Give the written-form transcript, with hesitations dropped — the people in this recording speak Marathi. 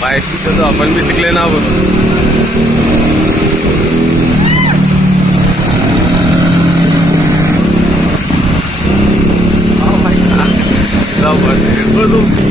बाईक तिथं आपण बी शिकले ना बरोबर. जाऊ बस